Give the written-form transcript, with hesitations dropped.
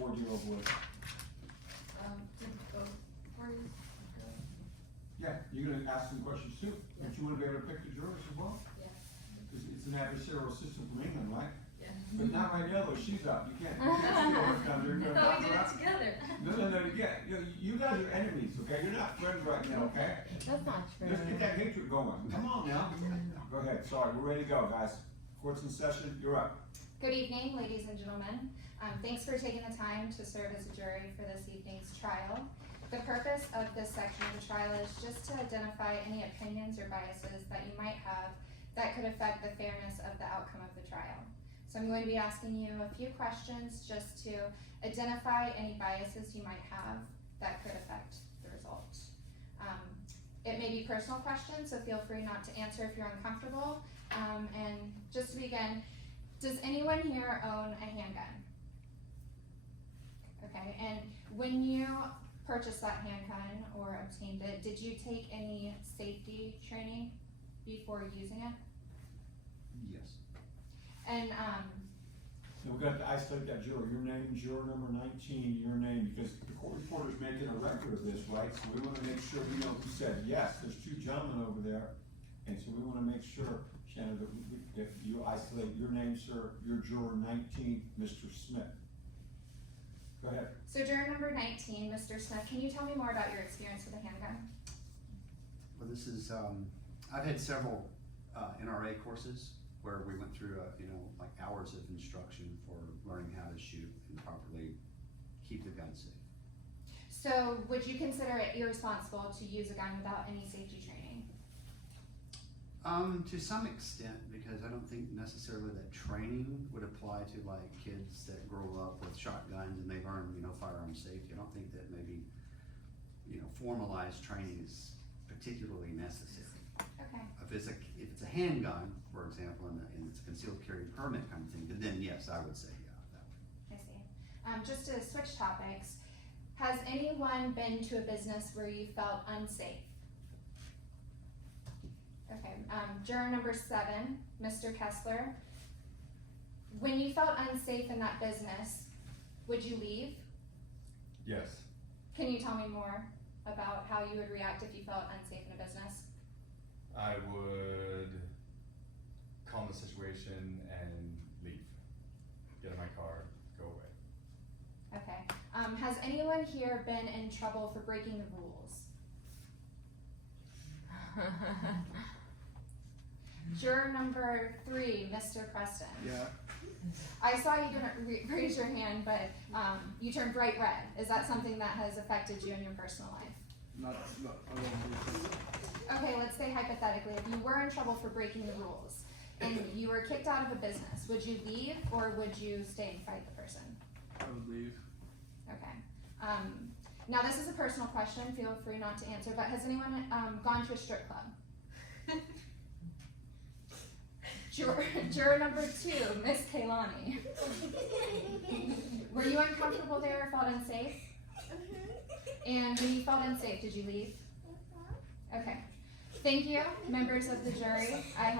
voir dire over with? Both parties. Yeah, you're gonna ask some questions too. Yeah. Don't you wanna be able to pick the jurors as well? Yeah. Because it's an adversarial system from England, right? Yeah. But not right now though, she's up, you can't steal her thunder, you're gonna No, knock we did her it out. together. No, you guys are enemies, okay? You're not friends right now, okay? That's not true. Let's get that hatred going. Come on now. Go ahead, sorry, we're ready to go, guys. Court's in session, you're up. Good evening, ladies and gentlemen. Thanks for taking the time to serve as a jury for this evening's trial. The purpose of this section of the trial is just to identify any opinions or biases that you might have that could affect the fairness of the outcome of the trial. So I'm going to be asking you a few questions just to identify any biases you might have that could affect the result. It may be personal questions, so feel free not to answer if you're uncomfortable. And just to begin, does anyone here own a handgun? Okay, and when you purchased that handgun or obtained it, did you take any safety training before using it? Yes. And So we're gonna have to isolate that juror, your name, juror number 19, your name, because the court reporter's making a record of this, right? So we wanna make sure we know who said yes. There's two gentlemen over there, and so we wanna make sure, Shannon, that you isolate your name, sir, your juror 19, Mr. Smith. Go ahead. so juror number 19, Mr. Smith, can you tell me more about your experience with a handgun? Well, this is, I've had several NRA courses where we went through, like hours of instruction for learning how to shoot and properly keep the gun safe. So would you consider it irresponsible to use a gun without any safety training? To some extent, because I don't think necessarily that training would apply to like kids that grow up with shotguns and they learn, firearm safety. I don't think that maybe, formalized training is particularly necessary. Okay. If it's a handgun, for example, and it's a concealed carry permit kind of thing, then yes, I would say yeah, that would. I see. Just to switch topics, has anyone been to a business where you felt unsafe? Okay, juror number 7, Mr. Kessler. When you felt unsafe in that business, would you leave? Yes. Can you tell me more about how you would react if you felt unsafe in a business? I would calm the situation and leave. Get in my car, go away. Okay. Has anyone here been in trouble for breaking the rules? Juror number 3, Mr. Preston. Yeah. I saw you didn't raise your hand, but you turned bright red. Is that something that has affected you in your personal life? Not, I don't believe Okay, let's say hypothetically, if you were in trouble for breaking the rules and you were kicked out of a business, would you leave or would you stay and fight the person? I would leave. Okay. Now this is a personal question, feel free not to answer, but has anyone gone to a strip club? Juror number 2, Miss Kaylani. Were you uncomfortable there or felt unsafe? And when you felt unsafe, did you leave? Okay. Thank you, members of the jury. I have